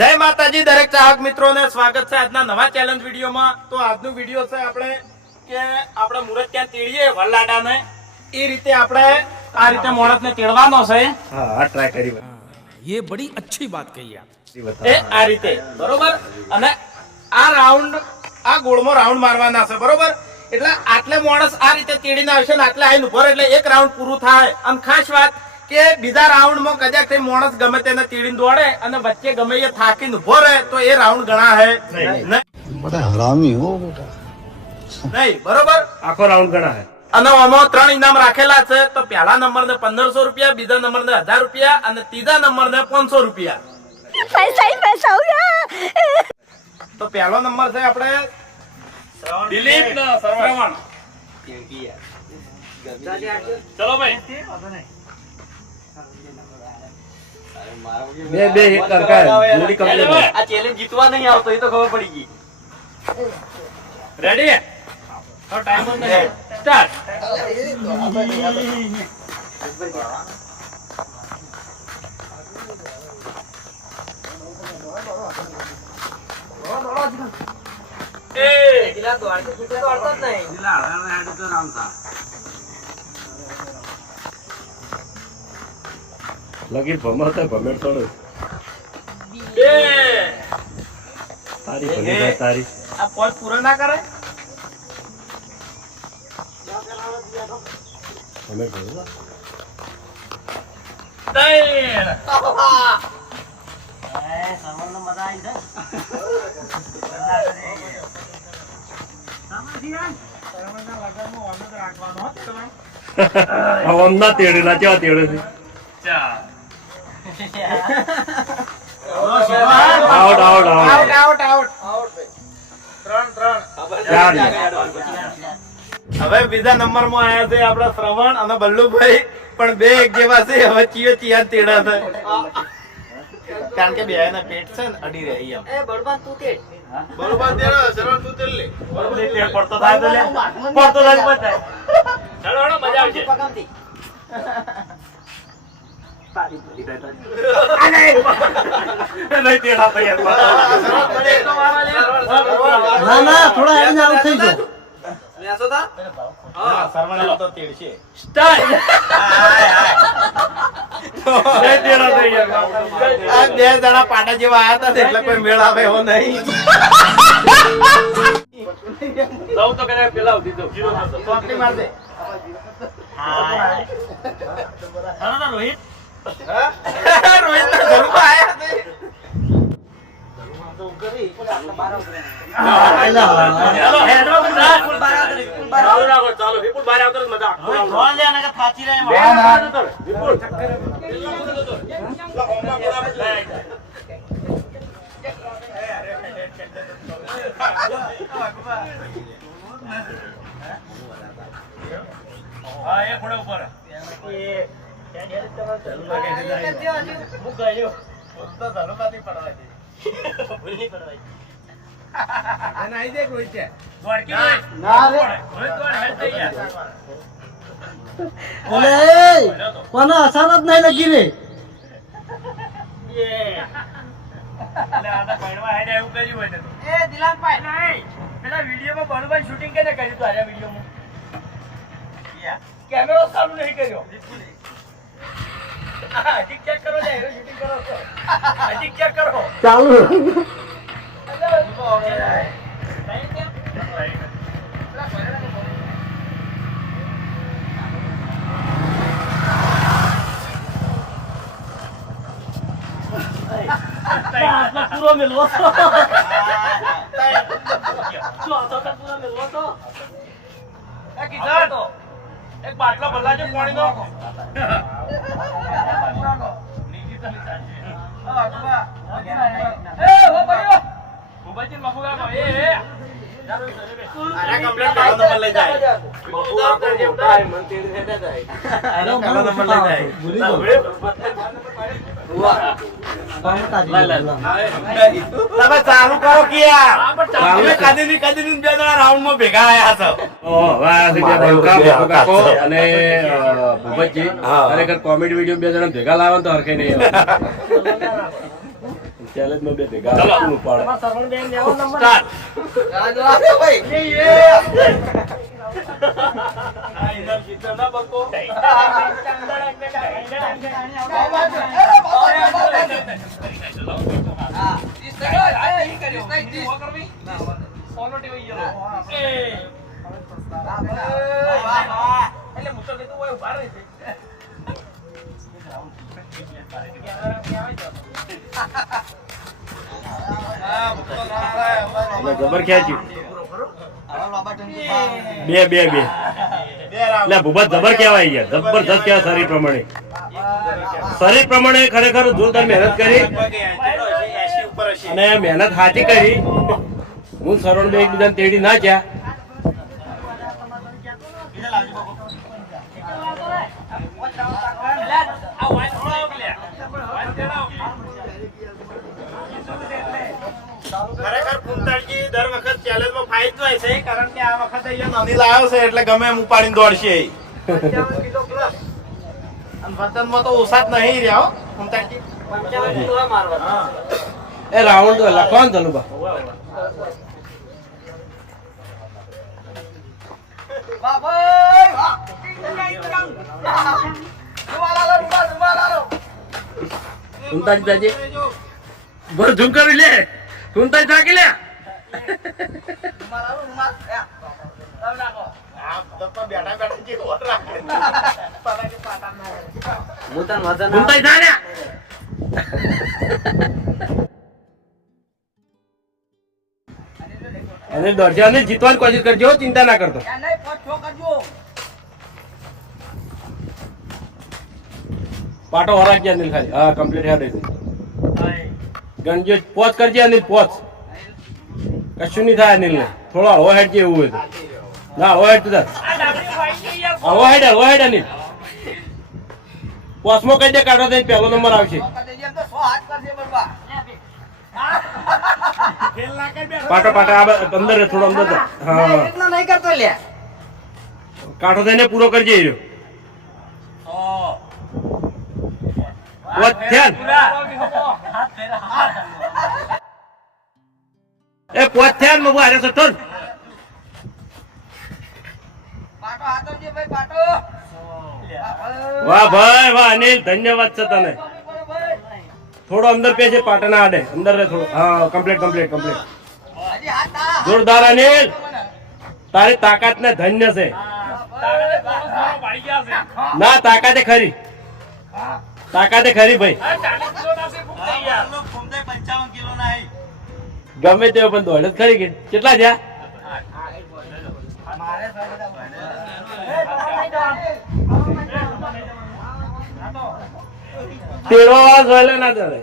જય માતાજી દરેક ચાહક મિત્રોને સ્વાગત છે આજના નવા ચેલેન્જ વિડીયોમાં। તો આજનો વિડીયો છે આપણે કે આપણે મુરત ક્યાં તેડીએ વલ્લાડાને એ રીતે આપણે આ રીતે મોણસને તેડવાનો છે। હા ટ્રાય કરી ये बड़ी अच्छी बात कही आप। એ આ રીતે બરોબર। અને આ રાઉન્ડ આ ગોળમાં રાઉન્ડ મારવાના છે બરોબર। એટલે આટલે મોણસ આ રીતે તેડીને આવશે ને આટલે આવીને ઉભો રહે એટલે એક રાઉન્ડ પૂરું થાય। અને ખાસ વાત કે બીજા રાઉન્ડમાં કદાચ તે માણસ ગમે તેને તીડીને દોડે અને વચ્ચે ગમે એ થાકીને ઉભો રહે તો એ રાઉન્ડ ગણા હે નહીં। बड़ा हरामी हो बेटा। નહીં બરોબર। આખો રાઉન્ડ ગણા હે અને આમાં 3 ઇનામ રાખેલા છે। તો પહેલા નંબર ને 1500 રૂપિયા, બીજા નંબર ને 1000 રૂપિયા અને ત્રીજા નંબર ને 500 રૂપિયા। पैसा ही पैसा हो गया। તો પહેલો નંબર છે આપણે દિલીપ ને શ્રવણ। ચલો ભાઈ બે એક કરકા જોડી કમ્પ્લીટ આ ચેલેન્જ જીતવા નહીં આવતો એ તો ખબર પડી ગઈ। રેડી? તો ટાઈમ ઓન સ્ટાર્ટ। પેલા દોડતો છૂટે તો અડતો જ નહીં। લગી ભમર તો ભમેર થોડો 2 તારી ભલી તારી આ પોત પૂરો ના કરે ભમેર ભલો 3 સરવણનો મજા આવી છે। હમના તેડેલા કેવા તેડે છે 4 out out out out out 3 હવે બીજા નંબર માં આયા છે આપડા શ્રવણ અને બલ્લુભાઈ પણ બે એક જેવા છે। હવે ચિયો ચિયા તેડા છે કારણ કે બે ના પેટ છે ને અડી રહી એમ। એ બળવાન તું તેડ। બરોબર તેડો શ્રવણ તું તેડ લે બરોબર તેડ પડતો થાય તો લે પડતો થાય બતાય ચાલો હળો મજા આવશે। પગમથી નહીં તેડા તૈયાર ના ના થોડા આવીને આઉટ થઈ જાઓ। લેસો તા શ્રવણ તો તેડશે નહીં તેડા તૈયાર આ બે જણા પાટા જેવા આયા હતા ને એટલે કોઈ મેળ આવે એવો નહીં। સૌ તો કદાચ પેલા ઉધી દો ચોકડી માર દે રોહિત ના ઘરમાં આયા છે। ચાલો હેડરો ચાલો વિપુલ બહાર આવતો મજા થાચી રહે વિપુલ હા એ ખોડે ઉપર કોને અસર જ નહીં લગી રે। એ દિલાનભાઈ નહીં પેલા વિડીયોમાં બળુભાઈ શૂટિંગ કેને કર્યું હતું? આજા વિડીયોમાં કેમેરો ચાલુ નહીં કર્યો। હજી ચેક કરો ને શૂટિંગ કરો છો હજી ચેક કરો ચાલુ પૂરો મેલવો તો પૂરો મેલવો તો કિશન એક બાટલો ભરલાજો પાણીનો ચાલુ કરો કે કદી બે જણા રાઉન્ડ માં ભેગા આયા છો। અને ભૂપતજી ખરેખર કોમેડી વિડીયો બે જણા ભેગા લાવે તો હરખે નહીં ચેલેન્જ માં બે ભેગા ચલો પાડે સ્ટાર્ટ. જબર ખેંચ્યું બે બે બે એટલે ભૂપત જબર કહેવાય યાર જબરદસ્ત કહેવાય શરીર પ્રમાણે ખરેખર જોરદાર મહેનત કરી અને મહેનત સાચી કરી હું સરળ બે એકબીજાને તેડી ના ગયા ખરેખર કુંતાળજી દર વખત ચેલેન્જમાં ફાઇટ હોય છે કારણ કે આ વખતે અહીંયા નદી લાવ્યો છે એટલે ગમે એમ ઉપાડીને દોડશે અને વતનમાં તો ઓછા જ નહીં રહ્યા હો કુંતાળજી. એ રાઉન્ડ લખવાનું ચાલુ બા કુંતાજી દાજી બોલ ઝૂમ કરી લે કુંતાજી થાકી લે કુંતાજી થા ને અને દોડશે જીતવાની કોશિશ કરજો ચિંતા ના કરતો પાટો હરાક ગયા અનિલ ખાલી હા કમ્પ્લીટ હેડ ગણજો પોચ કરજે અનિલ પોચ કશું નહીં થાય અનિલ ને થોડો હળવો હેડ છે એવું હોય તો ના હળવો હેડ તું હળવો હેડ અનિલ પોચમાં કઈ દે કાઢો દે પહેલો નંબર આવશે પાટો પાટો અંદર થોડો અંદર હા નહીં કરતો લે કાઢો દઈને પૂરો કરજે એ ધ્યાન એ પોત ધ્યાન મગુ આરે સટોન વાહ ભાઈ વાહ અનિલ ધન્યવાદ છે તને થોડો અંદર પેશે પાટના આડે અંદર રે થોડો હા કમ્પ્લીટ જોરદાર અનિલ તારી તાકાત ને ધન્ય છે ના તાકાતે ખરી ભાઈ ગમે તે પણ દોડ જ ખરી કે કેટલા થયા તેડવા વાળો સોયલો ના ચાલે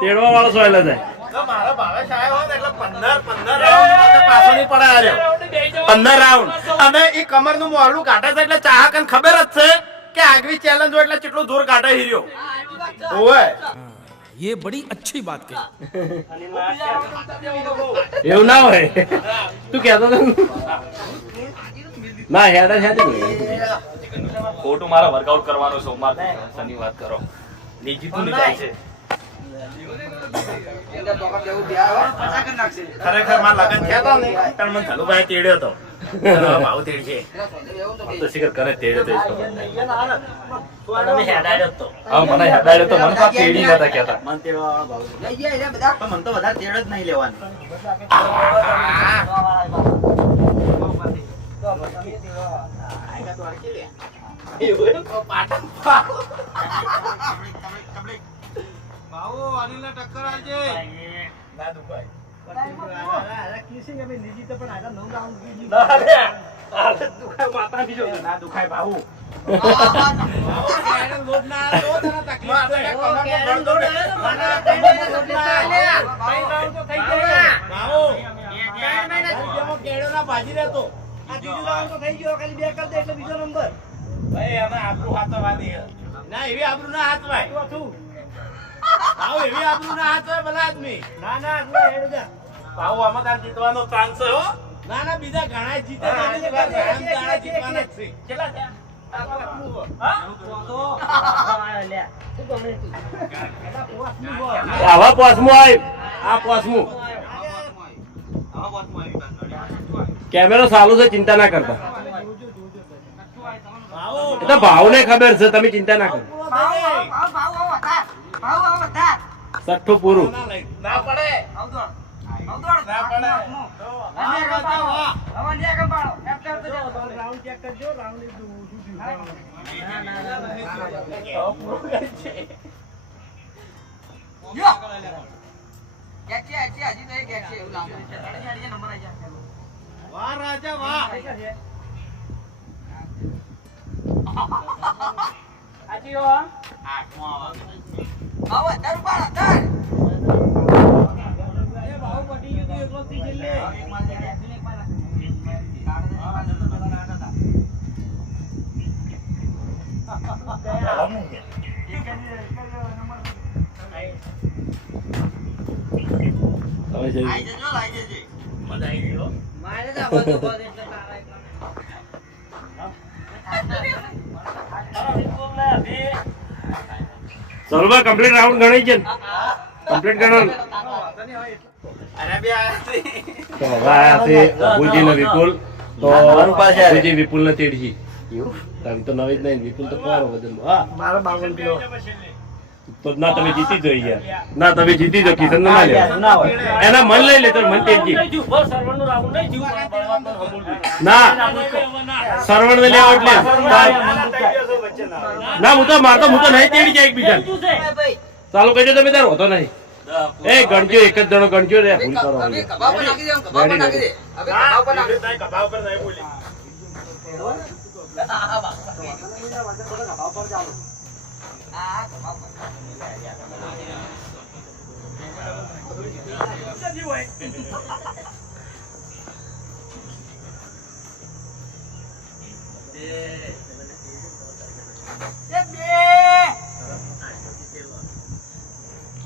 તેડવા વાળો સોયલો જાય મારા ભાવેશ આવ્યો હોત એટલે 15 રાઉન્ડ પાછો નહીં પડે આર્યો 15 રાઉન્ડ અને એ કમરનું મોરલું કાઢે છે એટલે ચાહકને ખબર જ છે કે આગવી ચેલેન્જ હોય એટલે કેટલું જોર કાઢે હીર્યો ઓય ये बड़ी अच्छी बात कही એવું ના હોય તું કહેતો તો ના હેડ ખોટું મારા વર્કઆઉટ કરવાનો સોમવાર શનિ વાત કરો નીજીતું નીકળે છે ખરેખર માં લગન થયા હતા ને ત્યારે મને ધનુભાઈ તેડ્યો હતો ભાવ તેડશે તો શિખર કરે તેડે તો મને હેડાડ્યો હતો હા મને હેડાડે તો મને પાછા તેડી નતા કહેતા મન તેડવા ભાવ પણ મન તો વધારે તેડ જ નહીં લેવાની ટક્કર આવજે ના દુખાય ના દુખાય ભાऊ ભાજી રહેતો બીજો નંબર ભાઈ અમે આબરૂ હાથવાની ના એવી આબરૂ ના હાથ ભાઈ એવી આબરૂ ના હાથ હોય ભલા આદમી ના ભાવ આમાં તાર જીતવાનો ચાન્સ હો ના બીજા ઘણા જીતે કેટલા થયા આવા પોસમું આય આ પોસમું કેમેરો ચાલુ છે, ચિંતા ના કરતા. એ તો ભાવને ખબર છે, તમે ચિંતા ના કરો. સઠ્ઠું પૂરું. ના પડે ના પડે વાહ રાજા વાહ. હવે જઈ. ચલો ભાઈ, કમ્પ્લીટ રાઉન્ડ ગણી છે ને? કમ્પ્લીટ ગણવાનું. અરે બે આયા છે. તો હવે આયા છે અબુજી ને વિપુલ. તો અબુજી વિપુલ ને તેડજી. તમે તો નવી જ નહીં, વિપુલ તો કોરો વજન. હા, મારા 52 કિલો. તો ના તમે જીતી જો યાર. ના તમે જીતી જો, કિશન ના લે. એના મન લઈ લે તો મન તેડજી. ના સરવણ ને લેવા એટલે ના હું તો નહીં તેડી જાય એકબીજા. ચાલુ કરજો તમે, તાર હોતો નહીં. એ ગણજો, એક જ જણો ગણજો રે. ભૂલ કરો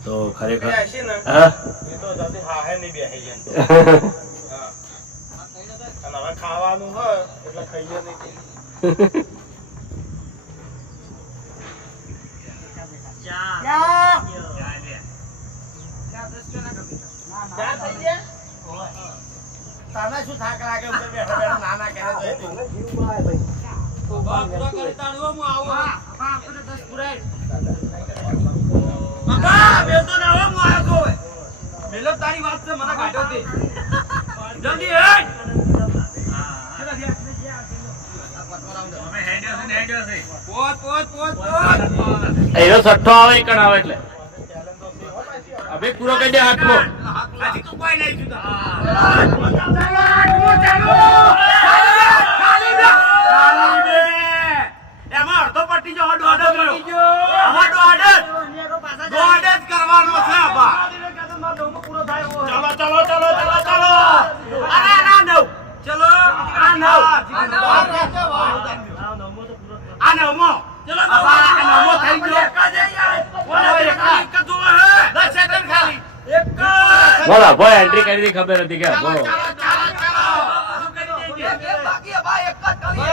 તો ખરેખર બેસી ને હા એ તો જલ્દી હાહે નહીં બેસી જાય તો. હા. અને હવે ખાવાનું હોય એટલે ખાઈએ નહીં. તને શું થાક લાગે ઉપર બેઠા બેઠા નાના કરે છે તું? બાપા, બે તો ના હોય, હું આવ્યો તો હોય. મેલો તારી વાત છે, મને કાઢ્યો તે. જલ્દી હેડ. પોત. એનો સઠ્ઠો આવે એકણ આવે એટલે હવે પૂરો કરી દે હાથમાં. હજી તો કોઈ નહીં જુદા. એમાં અડધો પટ્ટી જો દોડ જ કરવાનો છે બા. ચલો. અરે ના નવ. ચલો આ નવ. આ નવમો. ચલો આ નવમો થઈ ગયો. એક જ જોવે હે. 10 સેકન્ડ ખાલી. એક જ. બોલો ભાઈ, એન્ટ્રી કરી દી, ખબર હતી કે બોલો. બાકી ભાઈ એક જ કરી.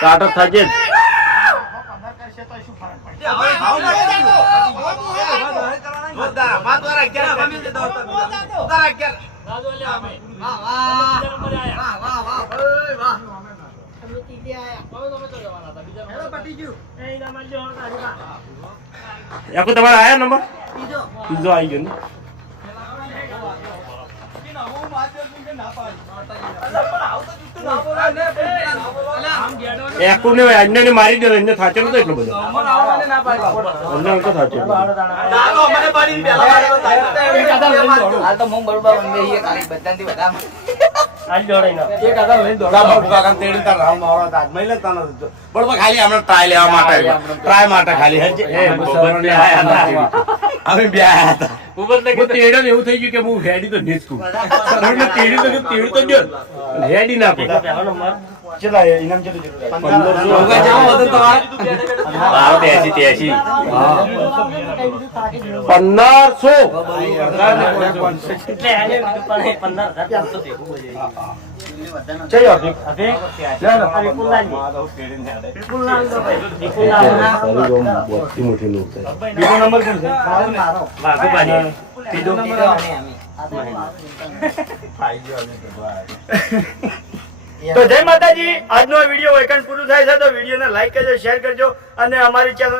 કાટો થજે જ. યાકુ તમારે આયા નંબર ત્રીજો આવી ગયો ને. એકુ ને અન્ય મારી દે, અન્ય થાચે નતો એટલો બધો. અન્ય અંકો થાચે. હાલ તો હું બરોબર ઊંઘે છીએ, ખાલી બધાથી વધારે. ખાલી આપણે ટ્રાય લેવા માટે, ટ્રાય માટે ખાલી એ બબરને આયા ના. અમે બે આયા હતા. હું તેડે ને એવું થઈ ગયું કે હું હેડી તો નીચકું. સરવણને તેડી તો ગયો, તેડી તો ગયો. પણ હેડી ના પડે. કેટલા ઇનામ કેટલું જરૂર 83. હા 1500 છે યાર મોટી મોટી લોક છે બીજો નંબર કોણ છે વાઘુબાજી. તો જય માતાજી, આજનો વિડીયો વૈકન્ટ પૂરું થાય છે. તો વિડીયોને લાઈક કરજો, શેર કરજો અને અમારી ચેનલ